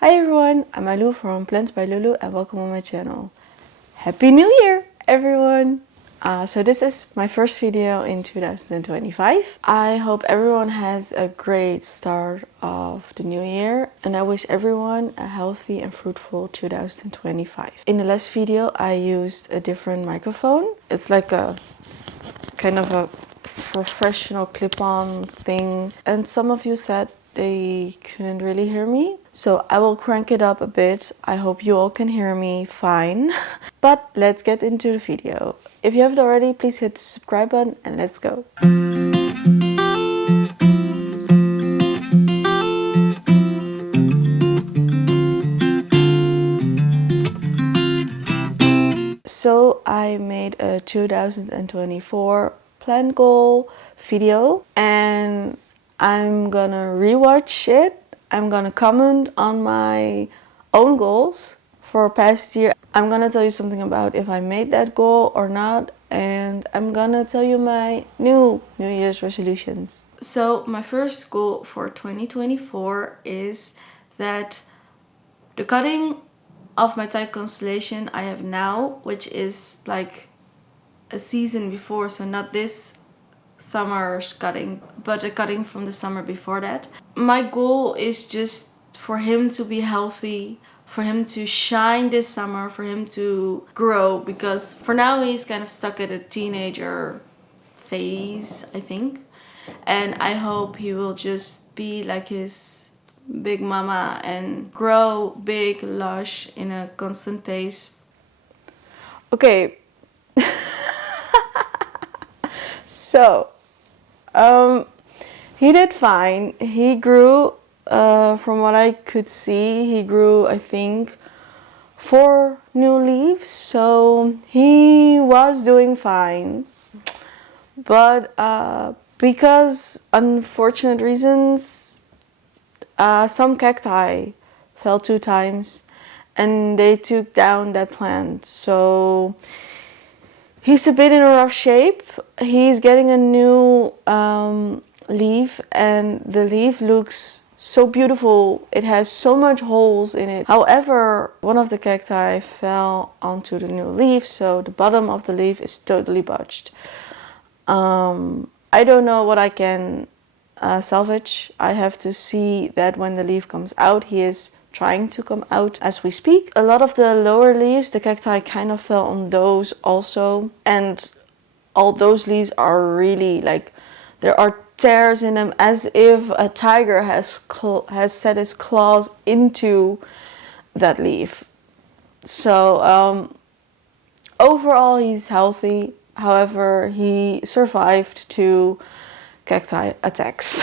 Hi everyone, I'm Alou from Plants by Lulu and welcome on my channel. Happy New Year everyone! So this is my first video in 2025. I hope everyone has a great start of the new year and I wish everyone a healthy and fruitful 2025. In the last video I used a different microphone. It's like a kind of a professional clip-on thing and some of you said they couldn't really hear me. So I will crank it up a bit. I hope you all can hear me fine. But let's get into the video. If you haven't already, please hit the subscribe button and let's go. So I made a 2024 plan goal video and I'm gonna rewatch it. I'm gonna comment on my own goals for past year. I'm gonna tell you something about if I made that goal or not, and I'm gonna tell you my New Year's resolutions. So my first goal for 2024 is that the cutting of my type constellation I have now, which is like a season before, so not this summer's cutting, but a cutting from the summer before that. My goal is just for him to be healthy, for him to shine this summer, for him to grow, because for now he's kind of stuck at a teenager phase, I think. And I hope he will just be like his big mama and grow big, lush in a constant pace. Okay. So, he did fine. He grew, from what I could see, he grew, I think, 4 new leaves. So, he was doing fine. But because unfortunate reasons, some cacti fell 2 times and they took down that plant. So he's a bit in a rough shape. He's getting a new leaf and the leaf looks so beautiful. It has so much holes in it. However, one of the cacti fell onto the new leaf, so the bottom of the leaf is totally budged. I don't know what I can salvage. I have to see that when the leaf comes out. He is trying to come out as we speak. A lot of the lower leaves, the cacti kind of fell on those also, and all those leaves are really like, there are tears in them as if a tiger has set his claws into that leaf. So overall he's healthy. However, he survived 2 cacti attacks.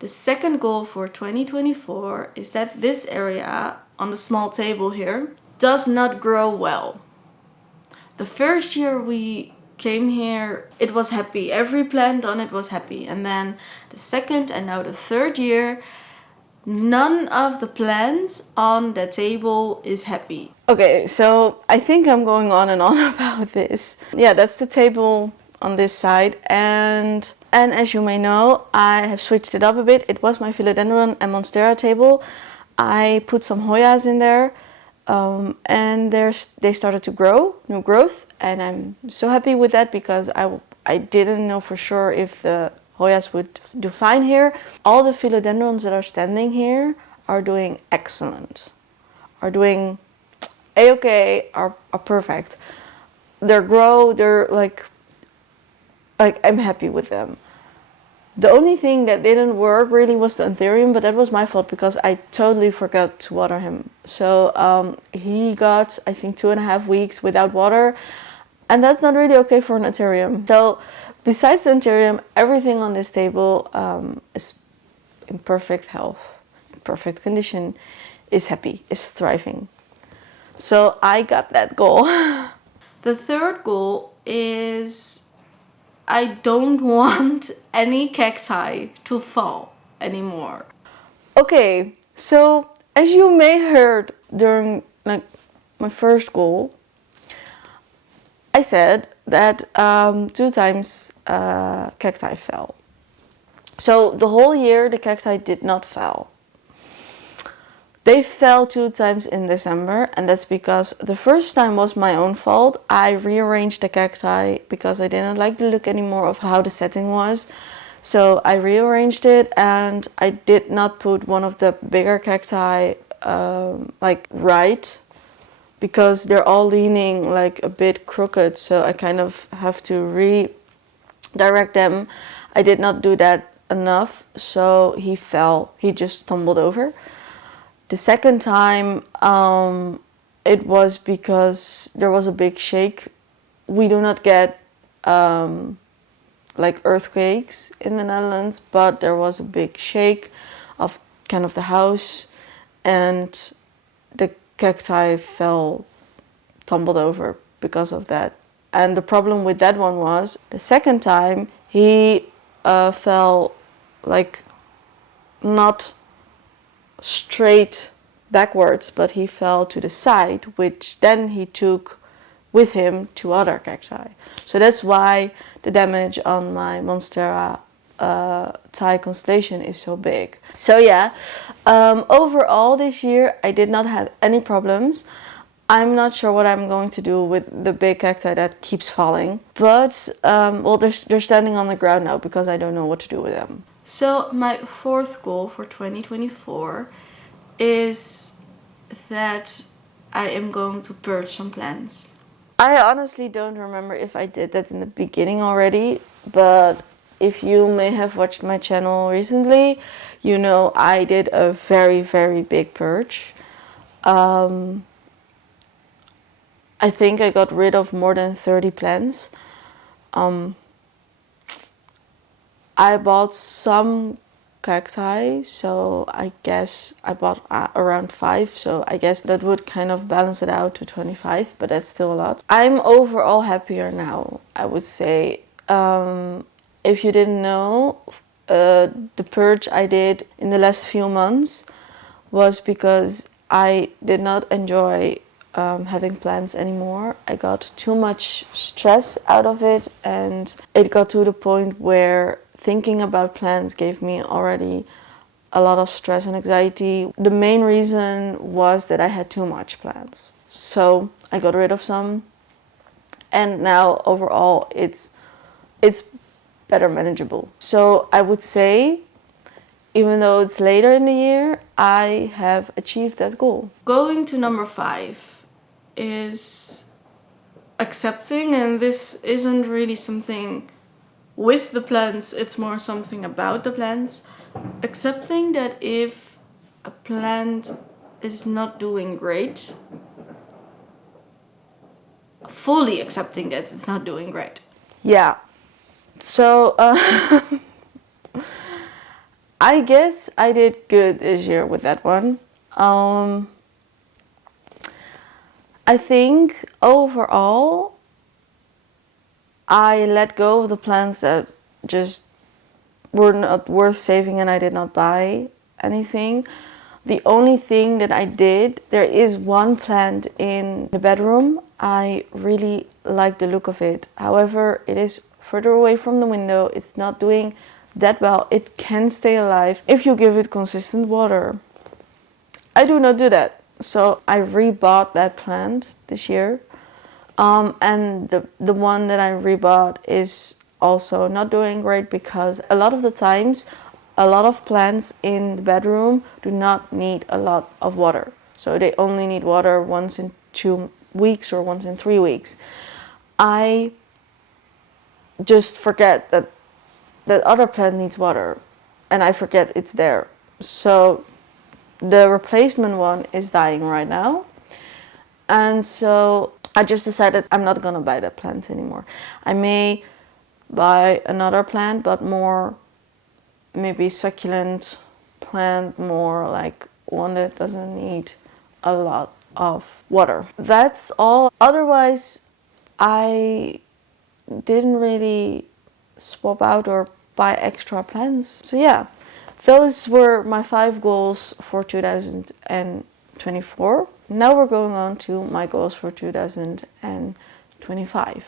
The second goal for 2024 is that this area on the small table here does not grow well. The first year we came here, it was happy. Every plant on it was happy. And then the second and now the third year, none of the plants on the table is happy. Okay, so I think I'm going on and on about this. Yeah, that's the table on this side. And as you may know, I have switched it up a bit. It was my philodendron and monstera table. I put some Hoyas in there. And they started to grow, new growth. And I'm so happy with that because I didn't know for sure if the Hoyas would do fine here. All the philodendrons that are standing here are doing excellent. Are doing a-okay, are perfect. They're like I'm happy with them. The only thing that didn't work really was the anthurium, but that was my fault because I totally forgot to water him. So he got, I think, 2.5 weeks without water, and that's not really okay for an anthurium. So besides the anthurium, everything on this table is in perfect health, in perfect condition, is happy, is thriving. So I got that goal. The third goal is I don't want any cacti to fall anymore. Okay, so as you may heard during like my first goal, I said that 2 times cacti fell. So the whole year the cacti did not fall. They fell 2 times in December, and that's because the first time was my own fault. I rearranged the cacti because I didn't like the look anymore of how the setting was. So I rearranged it, and I did not put one of the bigger cacti like right, because they're all leaning like a bit crooked, so I kind of have to redirect them. I did not do that enough, so he fell. He just tumbled over. The second time, it was because there was a big shake. We do not get like earthquakes in the Netherlands, but there was a big shake of kind of the house, and the cacti tumbled over because of that. And the problem with that one was the second time he fell like not straight backwards, but he fell to the side, which then he took with him 2 other cacti. So that's why the damage on my Monstera Thai constellation is so big. So yeah, overall this year I did not have any problems. I'm not sure what I'm going to do with the big cacti that keeps falling, but well, they're standing on the ground now because I don't know what to do with them. So my fourth goal for 2024 is that I am going to purge some plants. I honestly don't remember if I did that in the beginning already, but if you may have watched my channel recently, you know I did a very, very big purge. I think I got rid of more than 30 plants. I bought some cacti, so I guess I bought around 5, so I guess that would kind of balance it out to 25, but that's still a lot. I'm overall happier now, I would say. If you didn't know, the purge I did in the last few months was because I did not enjoy having plants anymore. I got too much stress out of it, and it got to the point where thinking about plants gave me already a lot of stress and anxiety. The main reason was that I had too much plants. So I got rid of some, and now overall it's better manageable. So I would say, even though it's later in the year, I have achieved that goal. Going to number 5 is accepting, and this isn't really something with the plants, it's more something about the plants. Accepting that if a plant is not doing great, fully accepting that it's not doing great. Yeah. So I guess I did good this year with that one. I think overall I let go of the plants that just were not worth saving, and I did not buy anything. The only thing that I did, there is one plant in the bedroom. I really like the look of it. However, it is further away from the window. It's not doing that well. It can stay alive if you give it consistent water. I do not do that. So I rebought that plant this year. And the one that I rebought is also not doing great, because a lot of the times, a lot of plants in the bedroom do not need a lot of water. So they only need water once in 2 weeks or once in 3 weeks. I just forget that that other plant needs water, and I forget it's there. So the replacement one is dying right now. And so I just decided I'm not gonna buy that plant anymore. I may buy another plant, but more maybe succulent plant, more like one that doesn't need a lot of water. That's all. Otherwise, I didn't really swap out or buy extra plants. So yeah, those were my 5 goals for 2024. Now we're going on to my goals for 2025.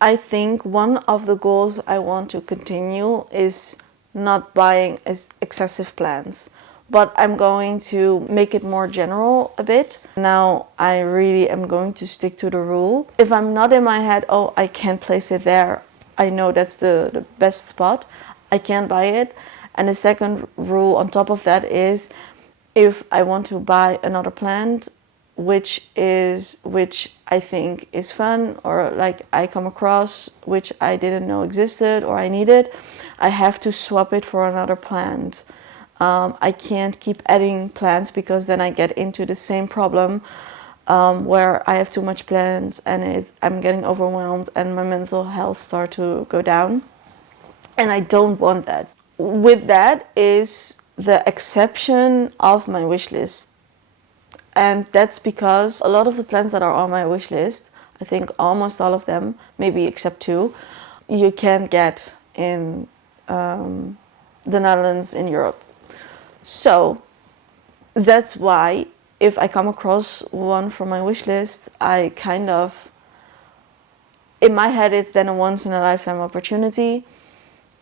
I think one of the goals I want to continue is not buying excessive plants. but I'm going to make it more general a bit. Now I really am going to stick to the rule. If I'm not in my head, oh, I can't place it there, I know that's the best spot, I can't buy it. And the second rule on top of that is, if I want to buy another plant which I think is fun, or like I come across which I didn't know existed or I needed, I have to swap it for another plant. I can't keep adding plants, because then I get into the same problem where I have too much plants and I'm getting overwhelmed and my mental health start to go down. And I don't want that. With that is the exception of my wish list. And that's because a lot of the plants that are on my wish list, I think almost all of them, maybe except 2, you can get in the Netherlands, in Europe. So that's why if I come across one from my wish list, I kind of, in my head, it's then a once in a lifetime opportunity.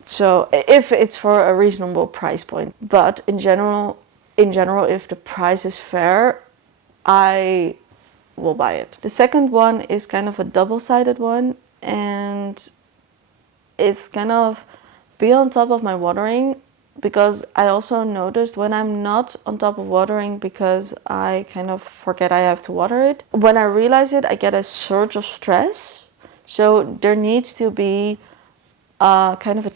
So if it's for a reasonable price point, but in general, if the price is fair, I will buy it. The second one is kind of a double-sided one, and it's kind of be on top of my watering, because I also noticed when I'm not on top of watering, because I kind of forget I have to water it, when I realize it, I get a surge of stress. So there needs to be kind of a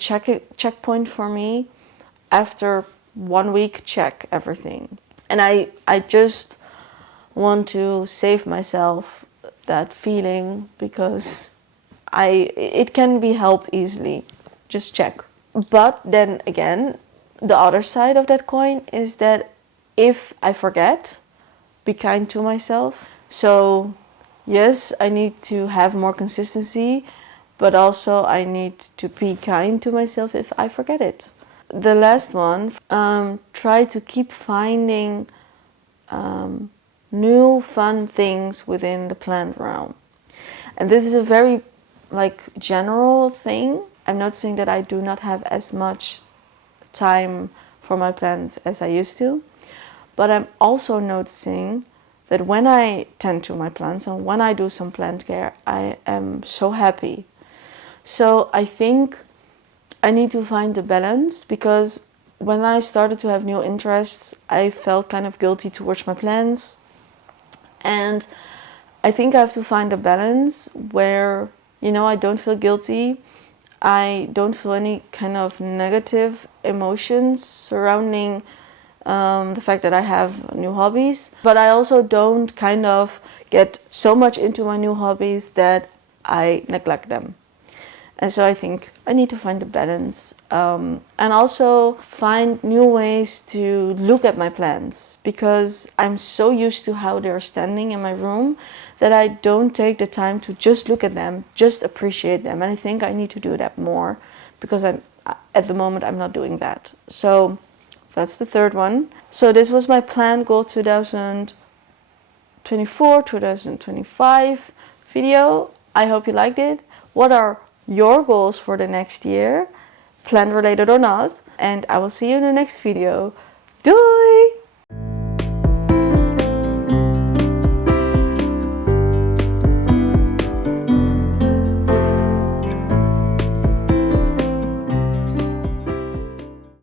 checkpoint for me. After 1 week, check everything. And I just want to save myself that feeling, because it can be helped easily. Just check. But then again, the other side of that coin is that if I forget, be kind to myself. So yes, I need to have more consistency, but also I need to be kind to myself if I forget it. The last one, try to keep finding new fun things within the plant realm. And this is a very general thing. I'm noticing that I do not have as much time for my plants as I used to. But I'm also noticing that when I tend to my plants and when I do some plant care, I am so happy. So I think I need to find the balance, because when I started to have new interests, I felt kind of guilty towards my plants. And I think I have to find a balance where, I don't feel guilty. I don't feel any kind of negative emotions surrounding the fact that I have new hobbies. But I also don't kind of get so much into my new hobbies that I neglect them. And so I think I need to find a balance, and also find new ways to look at my plants, because I'm so used to how they're standing in my room that I don't take the time to just look at them, just appreciate them. And I think I need to do that more, because at the moment I'm not doing that. So that's the third one. So this was my plant goal 2024-2025 video. I hope you liked it. What are your goals for the next year, plant related or not? And I will see you in the next video. Doei!